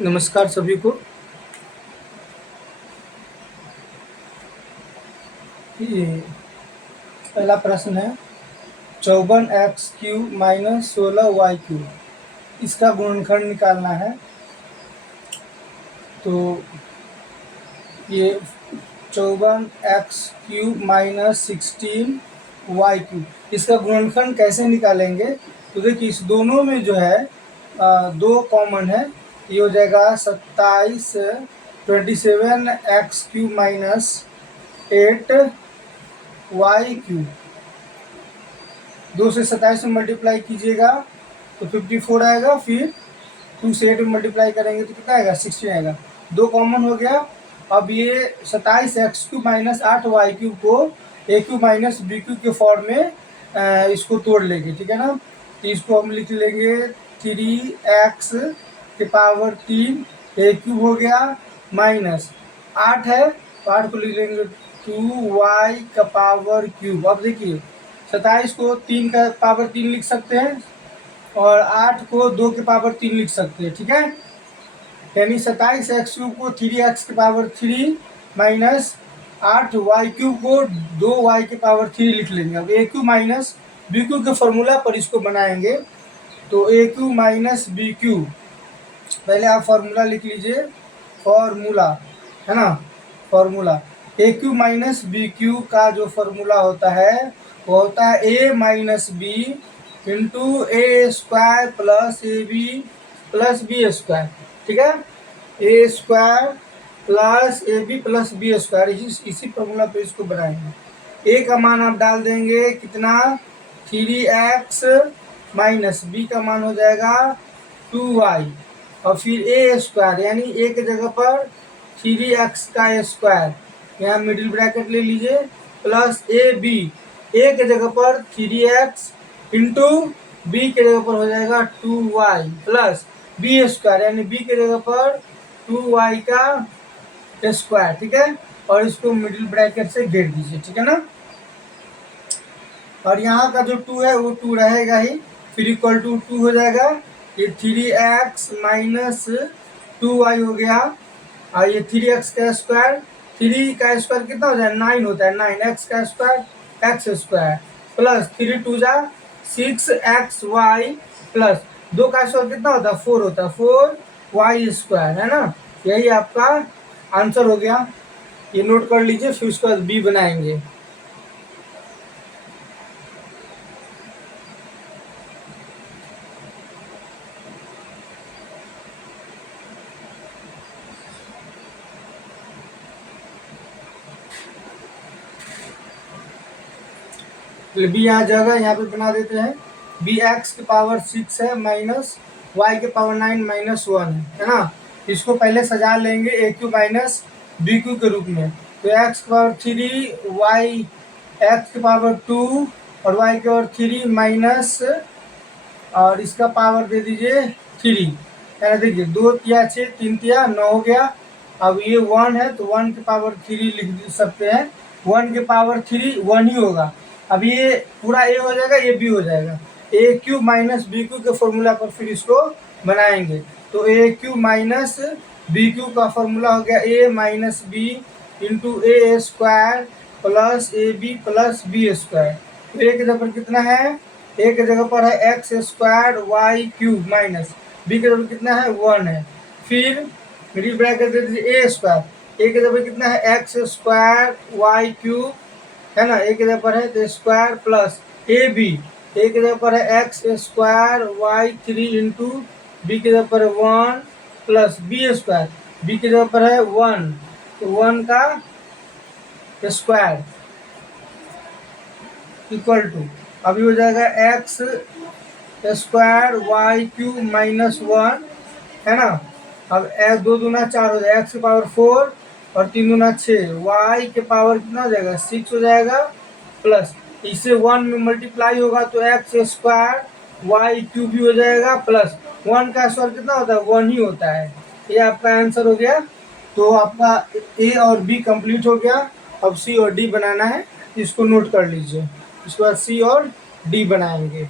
नमस्कार सभी को। ये पहला प्रश्न है 54x³ माइनस 16y³, इसका गुणनखंड निकालना है। तो ये 54x³ माइनस 16y³, इसका गुणनखंड कैसे निकालेंगे? तो देखिए, इस दोनों में जो है दो कॉमन है। ये हो जाएगा 27x³ माइनस 8y³। 2 से 27 में मल्टीप्लाई कीजिएगा तो 54 आएगा, फिर 2 से 8 में मल्टीप्लाई करेंगे तो कितना आएगा? 16 आएगा। दो कॉमन हो गया। अब ये 27x³ माइनस 8y³ को a³ माइनस b³ के फॉर्म में इसको तोड़ लेंगे, ठीक है ना। तो इसको हम लिख लेंगे 3x के पावर 3 a³ हो गया, माइनस 8 है तो 8 को लिख लेंगे 2y का पावर क्यूब। अब देखिए, 27 को 3 का पावर 3 लिख सकते हैं और 8 को 2 के पावर 3 लिख सकते हैं, ठीक है। यानी 27x³ को 3x के पावर 3 माइनस 8y³ को 2y के पावर 3 लिख लेंगे। अब a³ माइनस b³ के फॉर्मूला पर इसको बनाएंगे। तो a³ माइनस b³, पहले आप फॉर्मूला लिख लीजिए, फॉर्मूला है ना, फॉर्मूला a³ माइनस b³ का जो फॉर्मूला होता है वो होता है a minus b into A square plus A B plus B square, ठीक है। A square plus A B plus B square, इसी फॉर्मूला पे इसको बनाएंगे। ए का मान आप डाल देंगे कितना? 3x माइनस बी का मान हो जाएगा 2y, और फिर ए स्क्वायर यानी ए के जगह पर 3x का स्क्वायर, यहाँ मिडिल ब्रैकेट ले लीजिए, प्लस ए बी, ए के जगह पर 3x इंटू बी के जगह पर हो जाएगा 2y प्लस बी स्क्वायर यानी बी के जगह पर 2y का स्क्वायर, ठीक है। और इसको मिडिल ब्रैकेट से घेर दीजिए, ठीक है ना। और यहाँ का जो 2 है वो 2 रहेगा ही, फिर इक्वल टू 2 हो जाएगा। ये 3x माइनस 2y हो गया, और ये 3x का स्क्वायर, 3 का स्क्वायर कितना हो जाए? 9 होता है, 9x का स्क्वायर x स्क्वायर प्लस 3 2 जा 6xy प्लस 2 का स्क्वायर कितना होता है? 4 होता है, 4y स्क्वायर, है ना। यही आपका आंसर हो गया। ये नोट कर लीजिए, फिर उसके बाद बी बनाएंगे। बी यहाँ जगह यहाँ पे बना देते हैं। बी एक्स के पावर 6 है माइनस वाई के पावर 9 माइनस 1 है ना। इसको पहले सजा लेंगे a³ माइनस b³ के रूप में। तो एक्स के पावर 3, वाई एक्स के पावर 2 और वाई के पावर 3 माइनस, और इसका पावर दे दीजिए 3। यानी देखिए 2 तिया 6, 3 तिया 9 हो गया। अब ये 1 है तो 1 के पावर 3 लिख सकते हैं। 1 के पावर 3 1 ही होगा। अब ये पूरा ए हो जाएगा, ये बी हो जाएगा। a³ माइनस b³ के फॉर्मूला पर फिर इसको बनाएंगे। तो a³ माइनस b³ का फॉर्मूला हो गया a minus B into A square plus A B plus B square. तो ए की जगह पर कितना है? ए की जगह पर है x square y³ minus B की जगह पर कितना है? 1 है। फिर मिडिल ब्रैकेट दे दीजिए ए स्क्वायर, ए की जगह पर कितना है? एक्स स्क्वायर y³ है ना, ए की जगह पर है तो स्क्वायर प्लस ए बी, ए की जगह पर है x square y³ into B की जगह पर 1 प्लस बी स्क्वायर, बी की जगह पर है 1 तो 1 का स्क्वायर इक्वल टू, अभी हो जाएगा एक्स स्क्वायर y³ माइनस 1, है ना। अब 2 दूना 4 हो जाएगा, एक्स की पावर 4 और 3 दूना 6, वाई के पावर कितना हो जाएगा? 6 हो जाएगा, प्लस इससे 1 में मल्टीप्लाई होगा तो एक्स स्क्वायर y³ भी हो जाएगा, प्लस 1 का स्क्वायर कितना होता है? 1 ही होता है। ये आपका आंसर हो गया। तो आपका ए और बी कंप्लीट हो गया। अब सी और डी बनाना है, इसको नोट कर लीजिए। इसके बाद सी और डी बनाएंगे।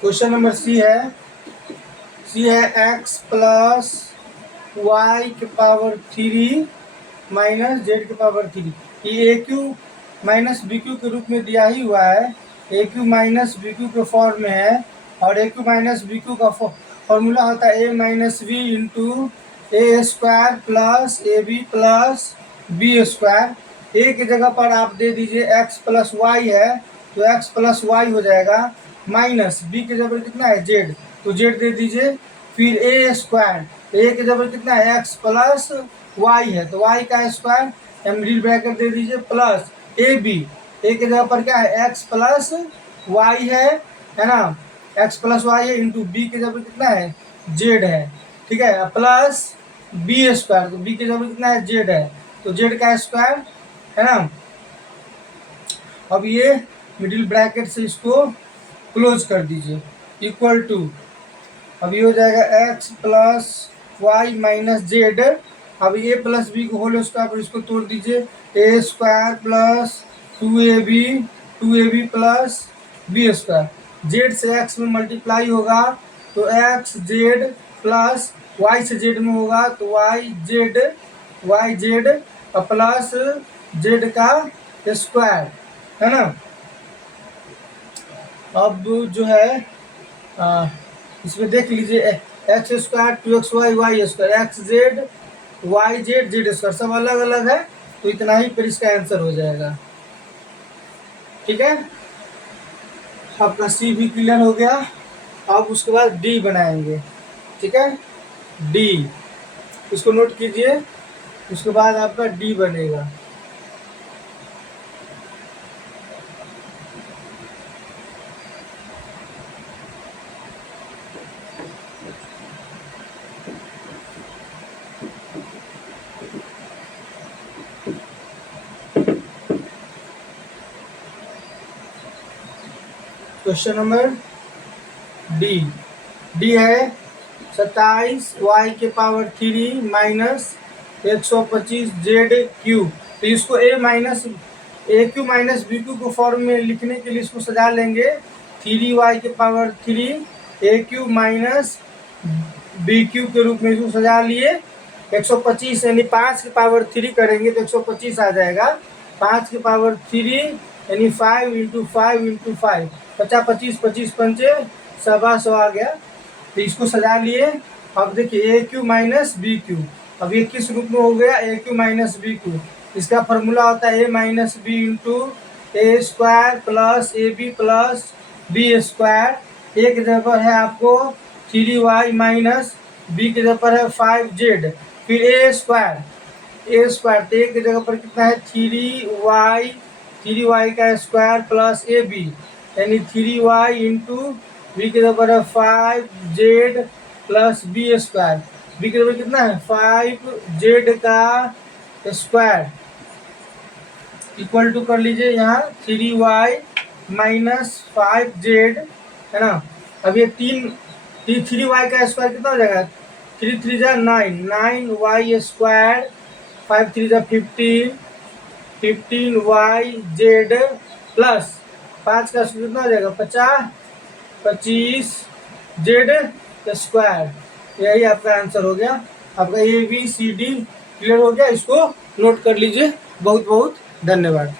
क्वेश्चन नंबर सी है x प्लस वाई के पावर 3 माइनस जेड के पावर 3। ये a cube minus B cube के रूप में दिया ही हुआ है, a cube minus B cube के फॉर्म में है। और a cube minus B cube का फॉर्मूला होता है ए minus B into A square plus A B plus B square. ए की जगह पर आप दे दीजिए एक्स प्लस वाई है, तो एक्स प्लस वाई हो जाएगा, माइनस बी के जगह कितना है जेड, तो जेड दे दीजिए। फिर ए स्क्वायर, ए के जगह कितना है एक्स प्लस वाई है, तो वाई का स्क्वायर, मिडिल ब्रैकेट दे दीजिए, प्लस ए बी, ए के जगह पर क्या है एक्स प्लस वाई है ना, एक्स प्लस वाई है, इंटू बी के जगह कितना है जेड है, ठीक है, प्लस बी स्क्वायर, तो बी के जगह कितना है जेड है, तो जेड का स्क्वायर है ना। अब ये मिडिल ब्रैकेट से इसको क्लोज कर दीजिए, इक्वल टू, अब ये हो जाएगा X plus Y minus Z. अब ए प्लस बी को होल स्क्वायर पर इसको तोड़ दीजिए, A square plus 2ab plus B square. Z से एक्स में मल्टीप्लाई होगा तो एक्स जेड प्लस वाई से जेड में होगा तो वाई जेड प्लस जेड का स्क्वायर है ना। अब जो है इसमें देख लीजिए X square 2xy Y square, X Z Y Z Z square सब अलग अलग है, तो इतना ही फिर इसका आंसर हो जाएगा, ठीक है। आपका सी भी क्लियर हो गया। अब उसके बाद डी बनाएंगे, ठीक है, डी इसको नोट कीजिए, उसके बाद आपका डी बनेगा। क्वेश्चन नंबर डी है 27 वाई के पावर 3 माइनस 125 जेड क्यू। तो इसको ए क्यू माइनस बी क्यू को फॉर्म में लिखने के लिए इसको सजा लेंगे 3 वाई के पावर 3 ए क्यू माइनस बी क्यू के रूप में इसको सजा लिए। 125 यानी 5 के पावर 3 करेंगे तो 125 आ जाएगा, 5 के पावर 3 यानी 5 इंटू 5 इंटू 5, 50 25 25 पंचे 125 आ गया। तो इसको सजा लिए। अब देखिए A cube minus B cube, अब ये किस रूप में हो गया A cube minus B cube. इसका फॉर्मूला होता है ए minus B into A square plus A B plus B square. ए की जगह पर है आपको 3y माइनस बी की जगह पर है 5z, फिर ए स्क्वायर तो ए की जगह पर कितना है 3y का स्क्वायर प्लस ए बी यानी 3y इंटू बी की जगह पर है 5z plus B square, B की जगह कितना है 5z का स्क्वायर, इक्वल टू कर लीजिए यहाँ 3y माइनस 5z है ना। अब ये 3y का स्क्वायर कितना हो जाएगा 3 3 जा 9y स्क्वायर, 5 3 जा 15y z प्लस 5 का स्क्वायर कितना हो जाएगा 25 z स्क्वायर। यही आपका आंसर हो गया। आपका ABCD क्लियर हो गया, इसको नोट कर लीजिए। बहुत बहुत धन्यवाद।